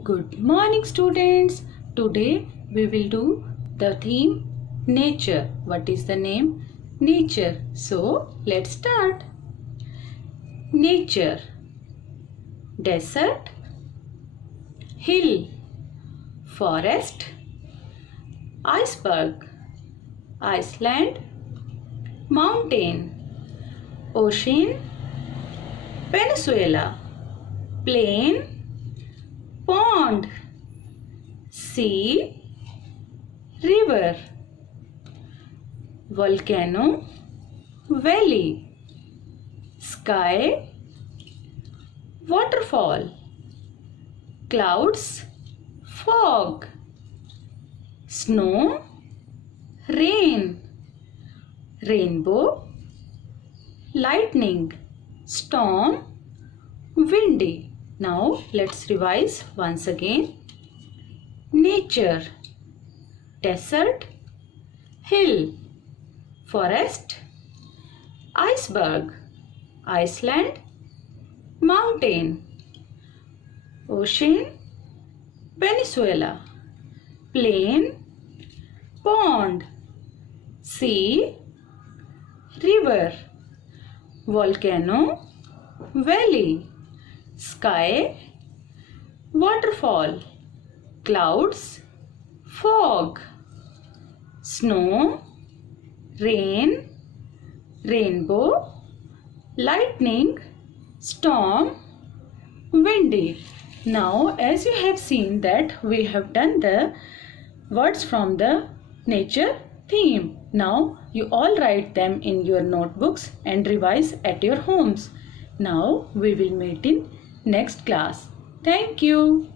Good morning, students. Today we will do the theme nature. What is the name? Nature. So let's start. Nature. Desert, hill, forest, iceberg, Iceland, mountain, ocean, peninsula, plain, pond, sea, river, volcano, valley, sky, waterfall, clouds, fog, snow, rain, rainbow, lightning, storm, windy. Now let's revise once again. Nature, desert, hill, forest, iceberg, Iceland, mountain, ocean, peninsula, plain, pond, sea, river, volcano, valley, sky, waterfall, clouds, fog, snow, rain, rainbow, lightning, storm, windy. Now as you have seen that we have done the words from the nature theme. Now you all write them in your notebooks and revise at your homes. Now we will meet in next class. Thank you.